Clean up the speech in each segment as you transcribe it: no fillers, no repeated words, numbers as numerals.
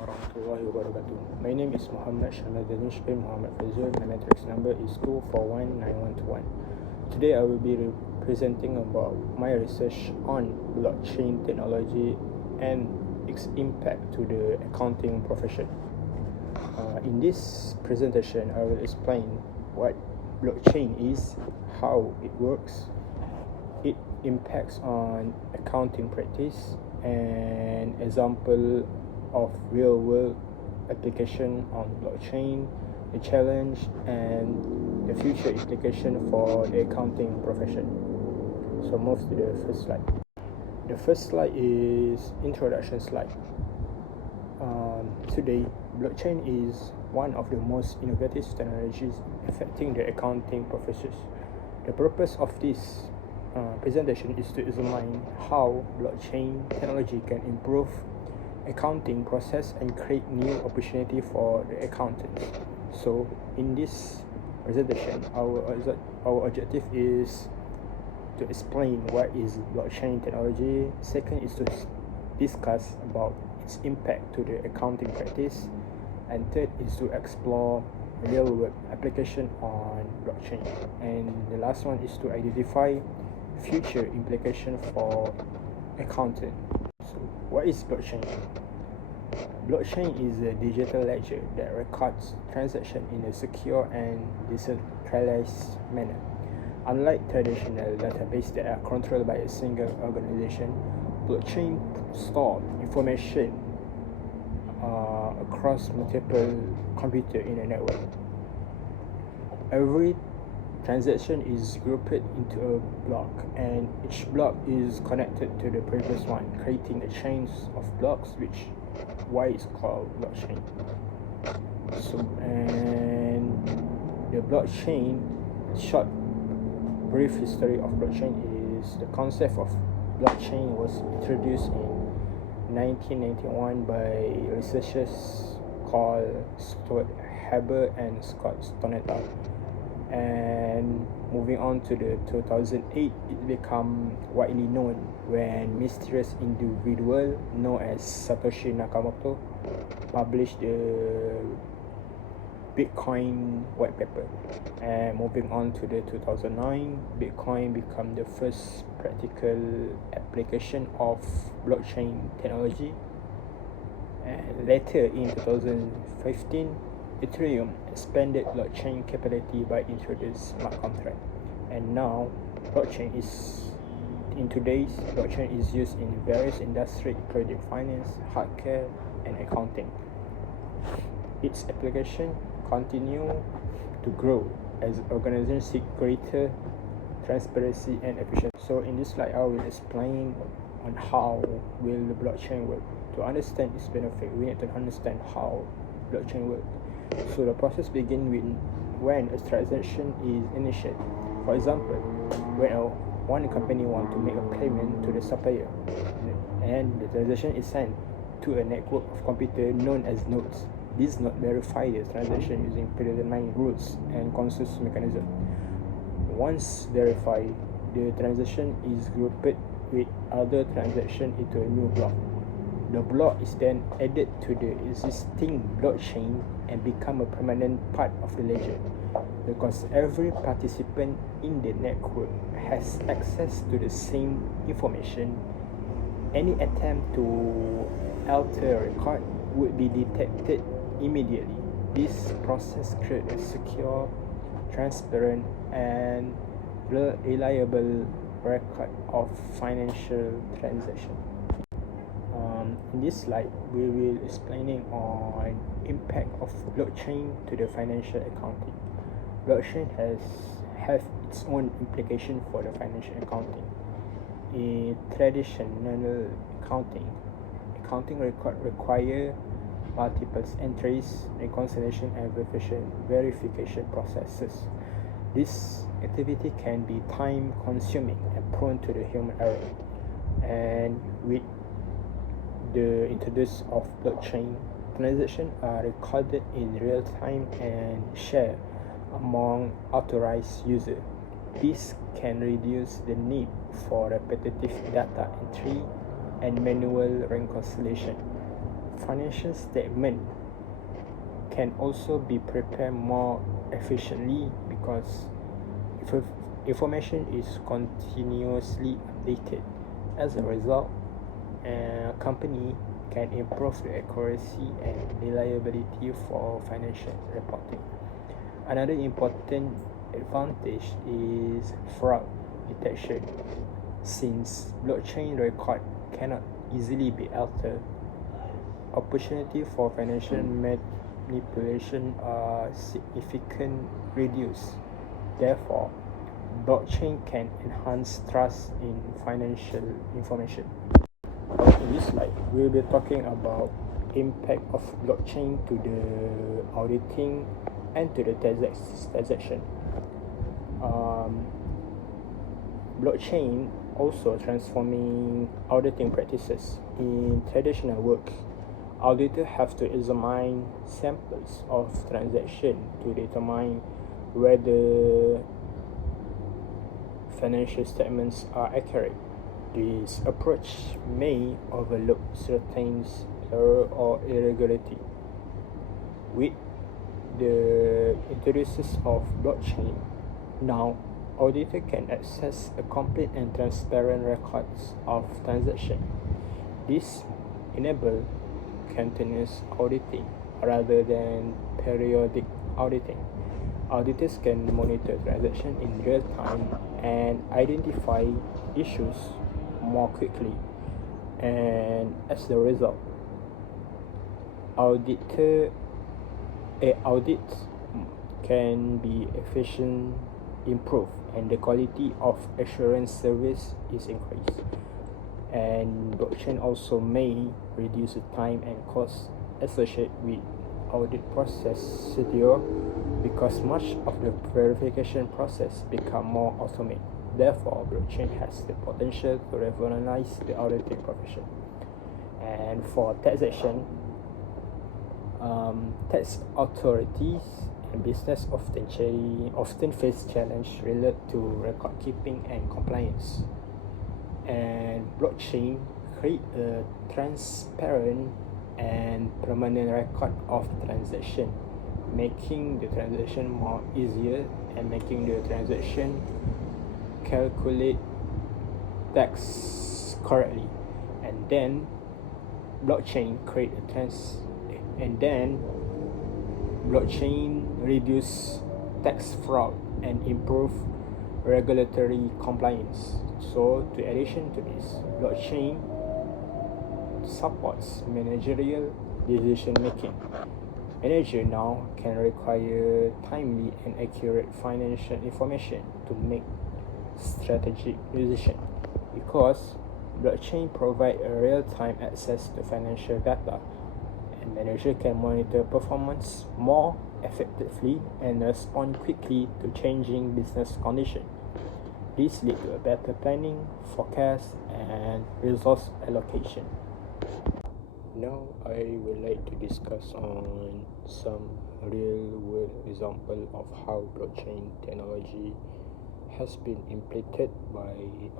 warahmatullahi wabarakatuh. My name is Muhammad Shamil DANISH bin Muhammad FAIZUL. My matrix number is 2419121. Today I will be presenting about my research on blockchain technology and its impact to the accounting profession. In this presentation, I will explain what blockchain is, how it works, it impacts on accounting practice, and example of real-world application on blockchain, the challenge, and the future implication for the accounting profession. So move to the first slide. The first slide is introduction slide. Today, blockchain is one of the most innovative technologies affecting the accounting professions. The purpose of this presentation is to examine how blockchain technology can improve accounting process and create new opportunity for the accountants. So in this presentation, our objective is to explain what is blockchain technology. Second is to discuss about its impact to the accounting practice, and third is to explore real world application on blockchain, and the last one is to identify future implication for accountant. So what is blockchain? Blockchain is a digital ledger that records transactions in a secure and decentralized manner. Unlike traditional databases that are controlled by a single organization, blockchain stores information across multiple computers in a network. Every transaction is grouped into a block, and each block is connected to the previous one, creating a chain of blocks, which why it's called blockchain. So, and the blockchain, short brief history of blockchain is the concept of blockchain was introduced in 1991 by researchers called Stuart Haber and Scott Stonetta. And moving on to the 2008, it became widely known when mysterious individual known as Satoshi Nakamoto published the Bitcoin white paper. And moving on to the 2009, Bitcoin became the first practical application of blockchain technology. And later in 2015, Ethereum expanded blockchain capability by introducing smart contract. And now blockchain is used in various industries including finance, healthcare, and accounting. Its application continue to grow as organizations seek greater transparency and efficiency. So in this slide, I will explain on how will the blockchain work. To understand its benefit, we need to understand how blockchain works. So the process begins when a transaction is initiated. For example, when one company wants to make a payment to the supplier, and the transaction is sent to a network of computers known as nodes. These nodes verify the transaction using predetermined rules and consensus mechanism. Once verified, the transaction is grouped with other transactions into a new block. The block is then added to the existing blockchain and become a permanent part of the ledger. Because every participant in the network has access to the same information, any attempt to alter a record would be detected immediately. This process creates a secure, transparent, and reliable record of financial transactions. In this slide, we will explaining on impact of blockchain to the financial accounting. Blockchain have its own implication for the financial accounting. In traditional accounting record require multiple entries, reconciliation, and verification processes. This activity can be time consuming and prone to the human error. And with the introduction of blockchain, transactions are recorded in real time and shared among authorized users. This can reduce the need for repetitive data entry and manual reconciliation. financial statement can also be prepared more efficiently because information is continuously updated. As a result, a company can improve the accuracy and reliability for financial reporting. Another important advantage is fraud detection. Since blockchain record cannot easily be altered, opportunity for financial manipulation are significantly reduced. Therefore, blockchain can enhance trust in financial information. In this slide, we'll be talking about impact of blockchain to the auditing and to the transaction. Blockchain also transforming auditing practices. In traditional work, auditors have to examine samples of transactions to determine whether financial statements are accurate. This approach may overlook certain error or irregularity. With the introduces of blockchain, now auditor can access a complete and transparent records of transaction. This enable continuous auditing rather than periodic auditing. Auditors can monitor transactions in real time and identify issues more quickly, and as a result, audits can be efficient, improved, and the quality of assurance service is increased. And blockchain also may reduce the time and cost associated with audit procedure because much of the verification process become more automated. Therefore, blockchain has the potential to revolutionize the auditing profession. And for taxation, tax authorities and business often face challenges related to record keeping and compliance. And blockchain create a transparent and permanent record of transaction, making the transaction more easier and making the transaction calculate tax correctly. And then blockchain create blockchain reduce tax fraud and improve regulatory compliance. So, to addition to this, blockchain supports managerial decision making. Manager now can require timely and accurate financial information to make strategic decision because blockchain provide a real-time access to financial data, and manager can monitor performance more effectively and respond quickly to changing business conditions. This leads to a better planning, forecast, and resource allocation. Now I would like to discuss on some real-world example of how blockchain technology has been implemented by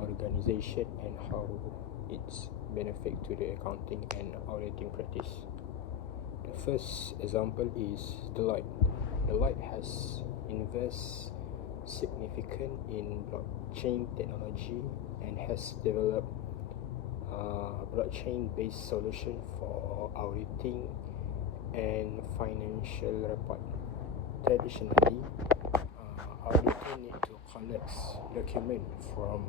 organization and how it's benefit to the accounting and auditing practice. The first example is Deloitte. Deloitte has invested significant in blockchain technology and has developed blockchain-based solution for auditing and financial report. Traditionally, auditor need to collect documents from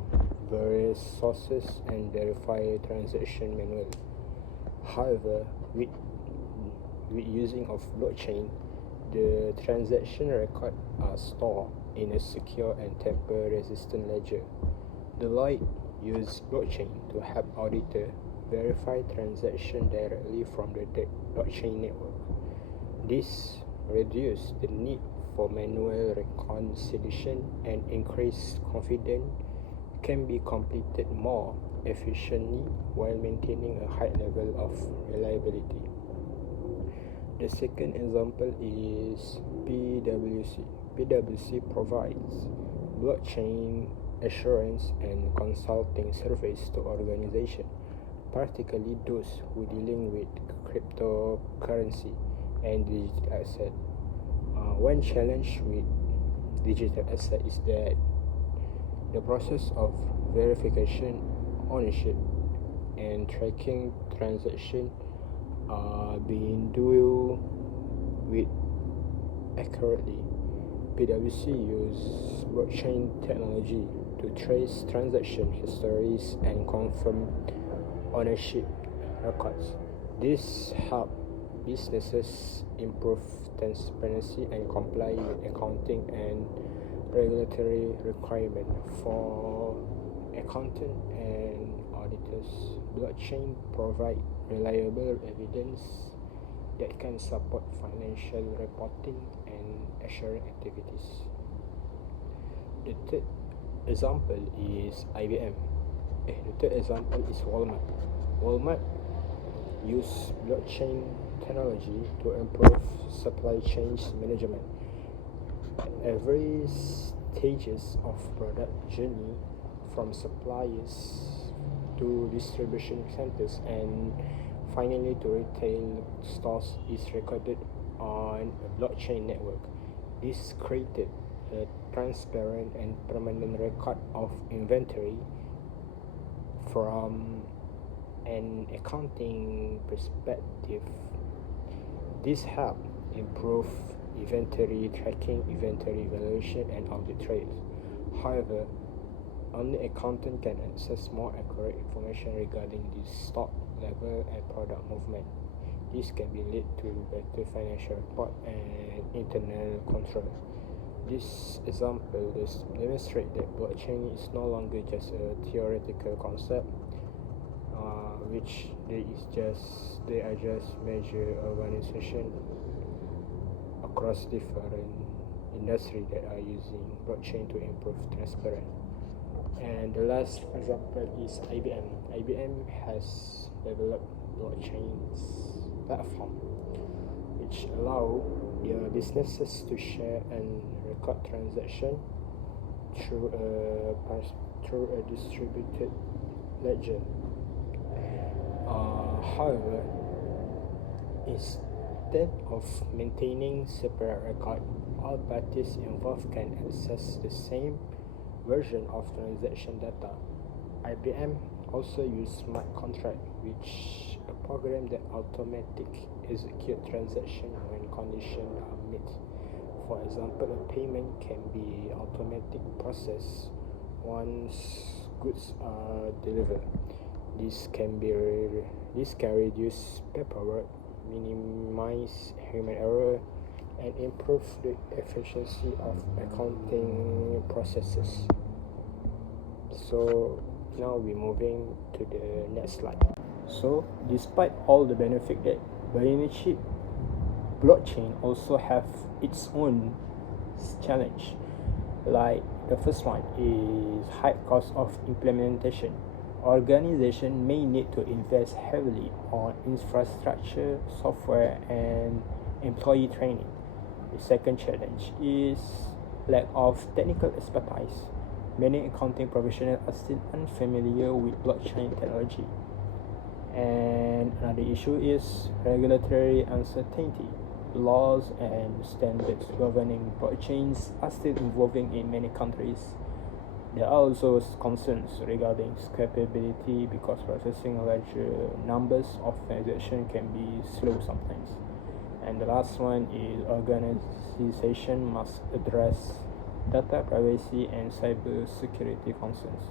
various sources and verify transaction manually. However, with using of blockchain, the transaction record are stored in a secure and tamper-resistant ledger. Deloitte use blockchain to help auditor verify transaction directly from the blockchain network. This reduces the need for manual reconciliation and increased confidence can be completed more efficiently while maintaining a high level of reliability. The second example is PwC. PwC provides blockchain assurance and consulting service to organizations, particularly those who dealing with cryptocurrency and digital asset. One challenge with digital asset is that the process of verification, ownership, and tracking transaction are being done with accurately. PwC use blockchain technology to trace transaction histories and confirm ownership records. This helps businesses improve transparency and comply with accounting and regulatory requirements for accountants and auditors. Blockchain provide reliable evidence that can support financial reporting and assurance activities. The third example is IBM. The third example is Walmart. Walmart use blockchain technology to improve supply chain management. At every stages of product journey, from suppliers to distribution centers and finally to retail stores, is recorded on a blockchain network. This created a transparent and permanent record of inventory. From an accounting perspective, this helps improve inventory tracking, inventory valuation, and audit trails. However, only accountant can access more accurate information regarding the stock level and product movement. This can be lead to better financial report and internal control. This example demonstrates that blockchain is no longer just a theoretical concept, which they are just major organization across different industries that are using blockchain to improve transparency. And the last example is IBM. IBM has developed blockchain's platform which allow their businesses to share and record transaction through a distributed ledger. However, instead of maintaining separate record, all parties involved can access the same version of transaction data. IBM also use smart contract, which a program that automatically execute transaction when conditions are met. For example, a payment can be automatic process once goods are delivered. This can reduce paperwork, minimize human error, and improve the efficiency of accounting processes. So now we're moving to the next slide. So despite all the benefit that DANISH, blockchain also have its own challenge. Like the first one is high cost of implementation. Organization may need to invest heavily on infrastructure, software, and employee training. The second challenge is lack of technical expertise. Many accounting professionals are still unfamiliar with blockchain technology. And another issue is regulatory uncertainty. Laws and standards governing blockchains are still evolving in many countries. There are also concerns regarding scalability because processing larger numbers of transactions can be slow sometimes. And the last one is organization must address data privacy and cyber security concerns.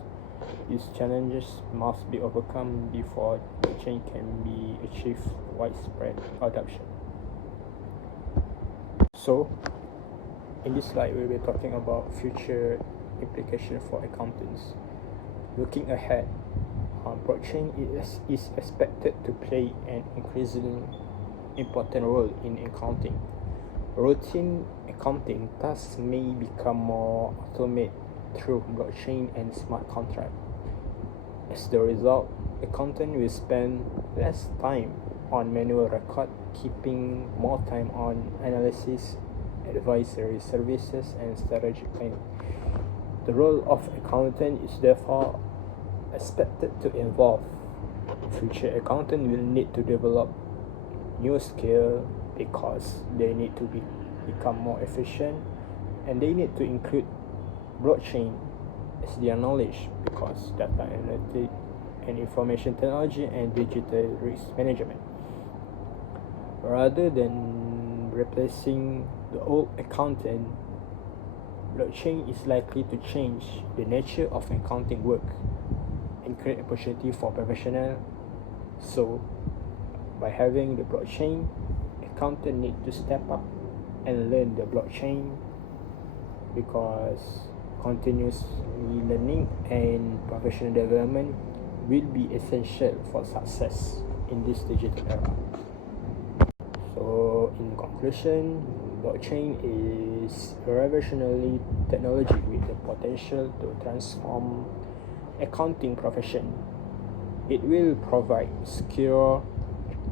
These challenges must be overcome before blockchain can be achieved widespread adoption. So, in this slide, we will be talking about future implication for accountants. Looking ahead, blockchain is expected to play an increasingly important role in accounting. Routine accounting tasks may become more automated through blockchain and smart contract. As the result, accountant will spend less time on manual record, keeping more time on analysis, advisory services, and strategic planning. The role of accountant is therefore expected to evolve. Future accountant will need to develop new skill because they need to become more efficient, and they need to include blockchain as their knowledge because data analytics and information technology and digital risk management. Rather than replacing the old accountant, blockchain is likely to change the nature of accounting work and create opportunity for professionals. So, by having the blockchain, accountant need to step up and learn the blockchain because continuously learning and professional development will be essential for success in this digital era. So, in conclusion, blockchain is a revolutionary technology with the potential to transform accounting profession. It will provide secure,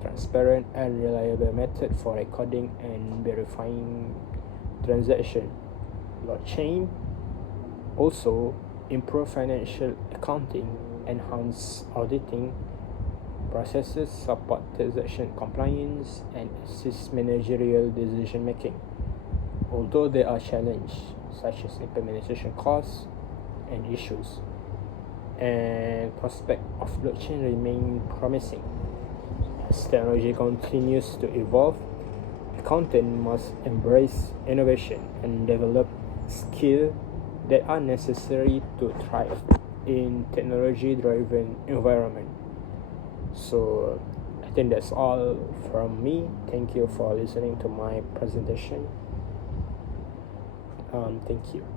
transparent, and reliable method for recording and verifying transaction. Blockchain also improve financial accounting, enhance auditing processes, support transaction compliance, and assist managerial decision making. Although there are challenges such as implementation costs and issues, and prospect of blockchain remain promising. As technology continues to evolve, accountants must embrace innovation and develop skills that are necessary to thrive in technology-driven environment. So I think that's all from me. Thank you for listening to my presentation. Thank you.